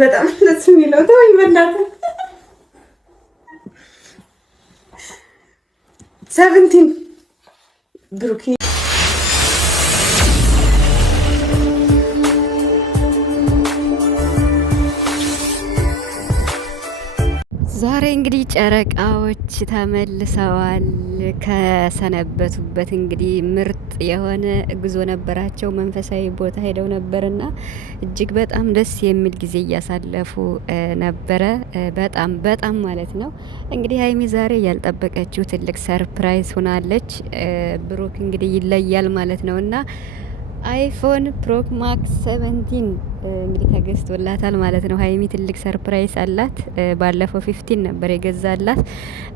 በጣም ደስ የሚለው ተወኝ በእናትህ 17 ብሩክ ዛሬ እንግዲህ ጨረቃዎች ተመልሰዋል። ከሰነበቱበት እንግዲህ ምርጥ የሆነ ጉዞ ነበራቸው። መንፈሳዊ ቦታ ሄደው ነበርና እጅግ በጣም ደስ የሚል ጊዜ እያሳለፉ ነበረ። በጣም በጣም ማለት ነው። እንግዲህ ሀይሚ ዛሬ ያልጠበቀችው ትልቅ ሰርፕራይዝ ሆናለች። ብሩክ እንግዲህ ይለያል ማለት ነውና አይፎን ፕሮ ማክስ 17 እንግዲህ ተገዝቶላታል ማለት ነው። ሀይሚ ትልቅ ሰርፕራይዝ አላት። ባለፈው 15 ነበር የገዛላት።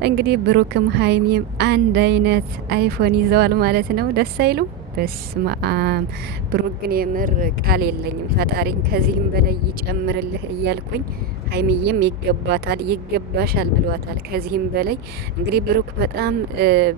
እንግዲህ ብሩክም ሀይሚም አንድ አይነት አይፎን ይዘዋል ማለት ነው። ደስ አይሉ? በስመ አብ። ብሩክ ግን የምር ቃል የለኝም። ፈጣሪን ከዚህም በላይ ይጨምርልህ እያልኩኝ ሀይሚዬም ይገባታል፣ ይገባሻል ብሏታል። ከዚህም በላይ እንግዲህ ብሩክ በጣም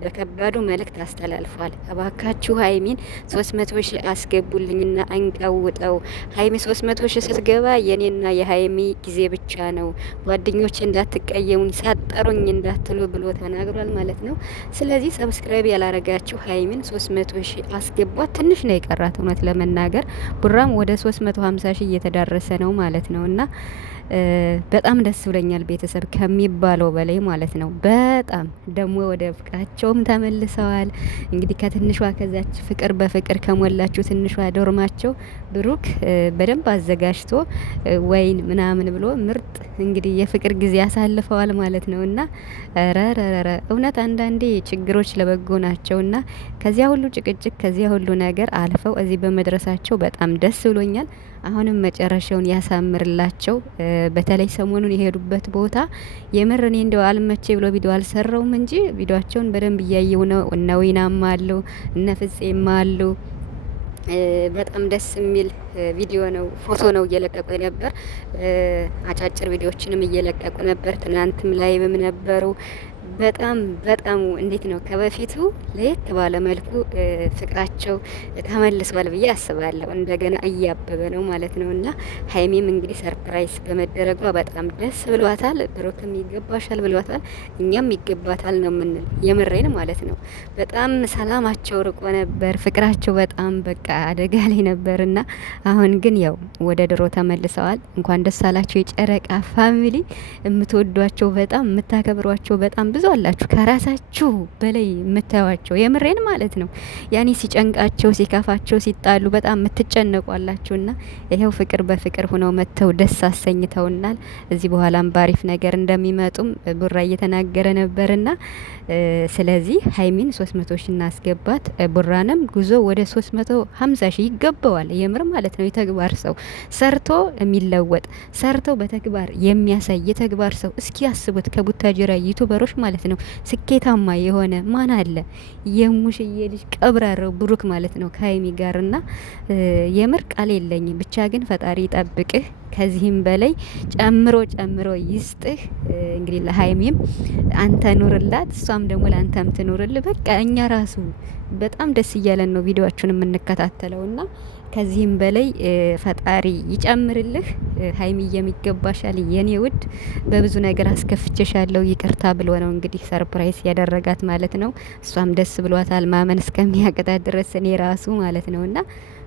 በከባዱ መልእክት አስተላልፏል። እባካችሁ ሀይሚን 300 ሺህ አስገቡልኝና አንቀውጠው። ሀይሚ 300 ሺህ ስትገባ የኔና የሀይሚ ጊዜ ብቻ ነው፣ ጓደኞች እንዳትቀየሙኝ፣ ሳጠሩኝ እንዳትሉ ብሎ ተናግሯል ማለት ነው። ስለዚህ ሰብስክራይብ ያላረጋችሁ ሀይሚን 300 ሺህ አስገቧት። ትንሽ ነው የቀራት እውነት ለመናገር ቡራም ወደ 350 ሺህ እየተዳረሰ ነው ማለት ነውና በጣም ደስ ብለኛል። ቤተሰብ ከሚባለው በላይ ማለት ነው። በጣም ደግሞ ወደ ፍቅራቸውም ተመልሰዋል። እንግዲህ ከትንሿ ከዛች ፍቅር በፍቅር ከሞላችሁ ትንሿ ዶርማቸው ብሩክ በደንብ አዘጋጅቶ ወይን ምናምን ብሎ ምርጥ እንግዲህ የፍቅር ጊዜ ያሳልፈዋል ማለት ነውና ረረረ እውነት አንዳንዴ ችግሮች ለበጎ ናቸውና ከዚያ ሁሉ ጭቅጭቅ ከዚያ ሁሉ ነገር አልፈው እዚህ በመድረሳቸው በጣም ደስ ብሎኛል። አሁንም መጨረሻውን ያሳምርላቸው። በተለይ ሰሞኑን የሄዱበት ቦታ የምር እኔ እንደው አልመቼ ብሎ ቪዲዮ አልሰራውም እንጂ ቪዲዮአቸውን በደንብ እያየው ነው። እነ ዊናም አሉ እነ ፍጼም አሉ። በጣም ደስ የሚል ቪዲዮ ነው፣ ፎቶ ነው እየለቀቁ ነበር። አጫጭር ቪዲዮዎችንም እየለቀቁ ነበር። ትናንትም ላይቭም ነበሩ። በጣም በጣም እንዴት ነው ከበፊቱ ለየት ባለ መልኩ ፍቅራቸው ተመልሷል ብዬ አስባለሁ። እንደገና እያበበ ነው ማለት ነው። እና ሀይሚም እንግዲህ ሰርፕራይዝ በመደረጓ በጣም ደስ ብሏታል። ብሩክም ይገባሻል ብሏታል። እኛም ይገባታል ነው የምንል፣ የምሬን ማለት ነው። በጣም ሰላማቸው ርቆ ነበር፣ ፍቅራቸው በጣም በቃ አደጋ ላይ ነበርና አሁን ግን ያው ወደ ድሮ ተመልሰዋል። እንኳን ደስ አላቸው የጨረቃ ፋሚሊ። የምትወዷቸው በጣም የምታከብሯቸው በጣም ብዙ አላችሁ፣ ከራሳችሁ በላይ የምታዩዋቸው፣ የምሬን ማለት ነው። ያኔ ሲጨንቃቸው ሲከፋቸው ሲጣሉ በጣም የምትጨነቋላችሁና ይሄው ፍቅር በፍቅር ሆነው መጥተው ደስ አሰኝተውናል። እዚህ በኋላም ባሪፍ ነገር እንደሚመጡም ቡራ እየተናገረ ነበርና ስለዚህ ሀይሚን 300 ሺህ እናስገባት። ቡራንም ጉዞ ወደ 350 ሺህ ይገባዋል። የምር ማለት ነው። የተግባር ሰው ሰርቶ የሚለወጥ ሰርቶ በተግባር የሚያሳይ የተግባር ሰው እስኪ ያስቡት። ከቡታጅራ ዩቱበሮች ማለት ነው ስኬታማ የሆነ ማን አለ? የሙሽዬ ልጅ ቀብራረው ብሩክ ማለት ነው ከሀይሚ ጋርና የምር ቃል የለኝም። ብቻ ግን ፈጣሪ ይጠብቅህ፣ ከዚህም በላይ ጨምሮ ጨምሮ ይስጥህ። እንግዲህ ለሀይሚም አንተ ኑርላት፣ እሷም ደግሞ ለአንተም ትኑርልህ። በቃ እኛ ራሱ በጣም ደስ እያለን ነው ቪዲዮአችሁን የምንከታተለውና ከዚህም በላይ ፈጣሪ ይጨምርልህ። ሀይሚ የሚገባሻል የኔ ውድ፣ በብዙ ነገር አስከፍቼሻለሁ ይቅርታ ብሎ ነው እንግዲህ ሰርፕራይዝ ያደረጋት ማለት ነው። እሷም ደስ ብሏታል ማመን እስከሚያቅታት ድረስ እኔ ራሱ ማለት ነውና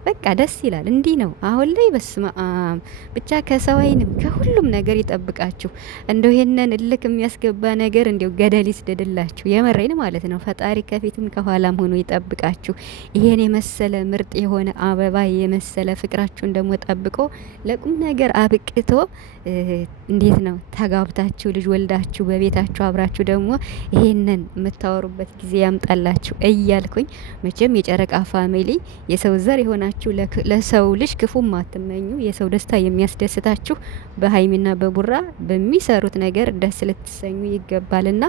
በቃ ደስ ይላል። እንዲህ ነው አሁን ላይ በስመ አብ። ብቻ ከሰው አይንም ከሁሉም ነገር ይጠብቃችሁ። እንደው ይሄንን እልክ የሚያስገባ ነገር እንደው ገደል ይስደድላችሁ። የመረይን ማለት ነው። ፈጣሪ ከፊትም ከኋላም ሆኖ ይጠብቃችሁ። ይሄን የመሰለ ምርጥ የሆነ አበባ የመሰለ ፍቅራችሁን ደግሞ ጠብቆ ለቁም ነገር አብቅቶ እንዴት ነው ተጋብታችሁ ልጅ ወልዳችሁ በቤታችሁ አብራችሁ ደግሞ ይሄንን የምታወሩበት ጊዜ ያምጣላችሁ እያልኩኝ መቼም የጨረቃ ፋሚሊ የሰው ዘር የሆናችሁ ለሰው ልጅ ክፉ ማትመኙ የሰው ደስታ የሚያስደስታችሁ በሀይሚና በቡራ በሚሰሩት ነገር ደስ ልትሰኙ ይገባልና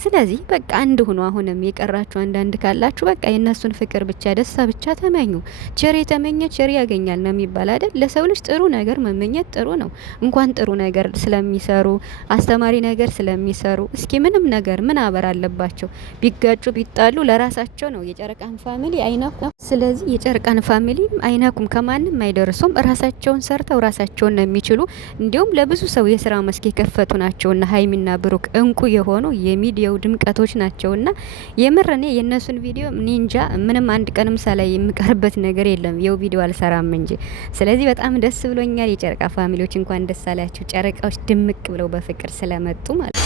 ስለዚህ በቃ አንድ ሆኖ አሁንም የቀራችሁ አንዳንድ ካላችሁ በቃ የእነሱን ፍቅር ብቻ ደስታ ብቻ ተመኙ። ቸር የተመኘ ቸር ያገኛል ነው የሚባል አይደል? ለሰው ልጅ ጥሩ ነገር መመኘት ጥሩ ነው። እንኳን ጥሩ ነገር ስለሚሰሩ አስተማሪ ነገር ስለሚሰሩ እስኪ ምንም ነገር ምን አበር አለባቸው? ቢጋጩ ቢጣሉ ለራሳቸው ነው። የጨረቃን ፋሚሊ አይናፍ ነው። ስለዚህ የጨረቃን ፋሚሊ አይነኩም፣ ከማንም አይደርሱም። ራሳቸውን ሰርተው ራሳቸውን ነው የሚችሉ። እንዲሁም ለብዙ ሰው የስራ መስክ የከፈቱ ናቸውና ሀይሚና ብሩክ እንቁ የሆኑ የሚዲያው ድምቀቶች ናቸውና የምር እኔ የእነሱን ቪዲዮ ኒንጃ ምንም አንድ ቀንም ሳላይ የምቀርበት ነገር የለም። የው ቪዲዮ አልሰራም እንጂ። ስለዚህ በጣም ደስ ብሎኛል። የጨረቃ ፋሚሊዎች እንኳን ደስ አላችሁ። ጨረቃዎች ድምቅ ብለው በፍቅር ስለመጡ ማለት